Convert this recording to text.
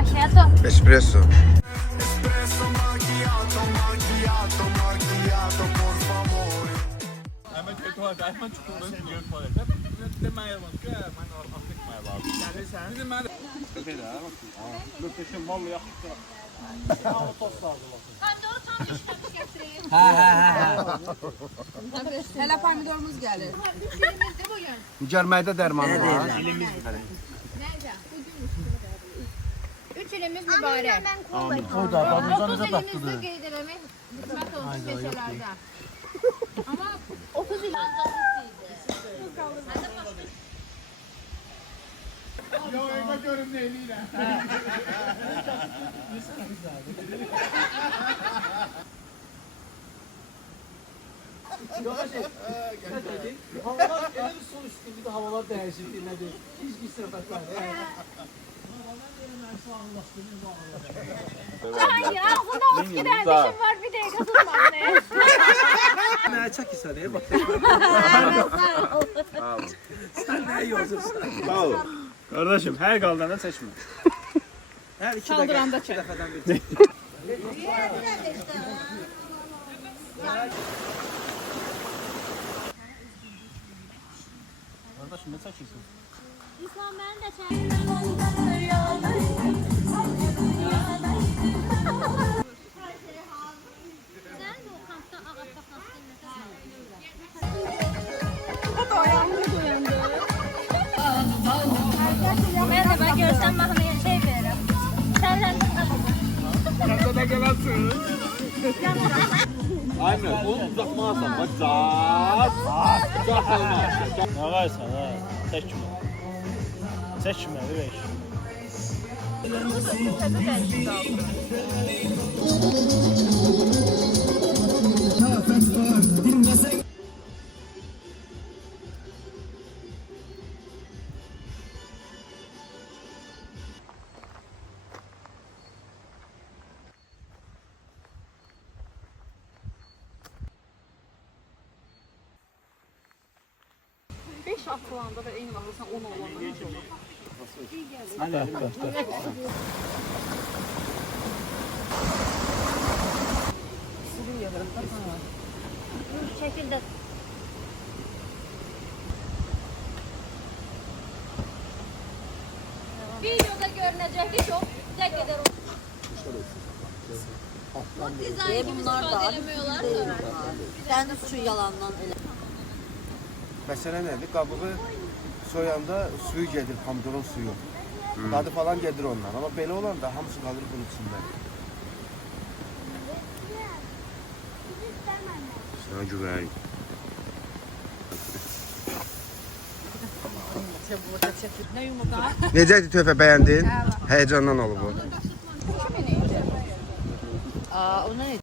Macchiato. Espresso. Hemen tuvalete, hemen çukurdan gidiyor tuvalete. Dedim ben yazmadım ki ben artık gitmeye lazım. Yani sen dedim ben de... Böyle ha bak. Muhteşem vallahi yakıştı. Ama tost lazım bakın. Ben de o tam işlemiş getireyim. Hele pomidorumuz gəlir. Dilimiz de bugün. Gəlməkdə dərmanı var. Elimiz Nerede? Bugün üç ilimiz mübarek. Amin. 30 ilimizde giydiremi hikmet olsun beşelerde. Ama 30 il Ya evde görün neyliyle. Havalar elə bir son üstündür də havalar dəyişir, nədir? Hiç söhbət var. Ay ağzına ot gider dişim var bir dakika tutmaz ne? Nə çək hissədir, bax. Sən nə iyi olursan. Sağ ol. Kardeşim her kaldığında seçme. Hər iki dəfədən bir. Kardeşim ne seçiyorsun? İslam ben de çek. Sen de o kampta ağaçta Merhaba, görsem mahneye şey veririm. Senden Sen de gelensin. Aynen, onu uzatmazsan bak zat. Zat olmaz. Ne varsa ha, seçme. Seçme bebeş. Beş atılanda da eyni vaxtda 10 olanda necə olur? bu şekilde. Videoda görünecek iş o. Tek eder o. Bunlar da Kendi suçu yalandan elə. Məsələ nədir? Qabığı soyanda suyu gedir, pomidorun suyu. Dadı falan gedir ondan. Amma belə olanda hamısı qalır bunun içində. Sana güvənik. Nə yumurta? Necədir tövbə bəyəndin? Həyəcandan olub bu. Aa, o nə?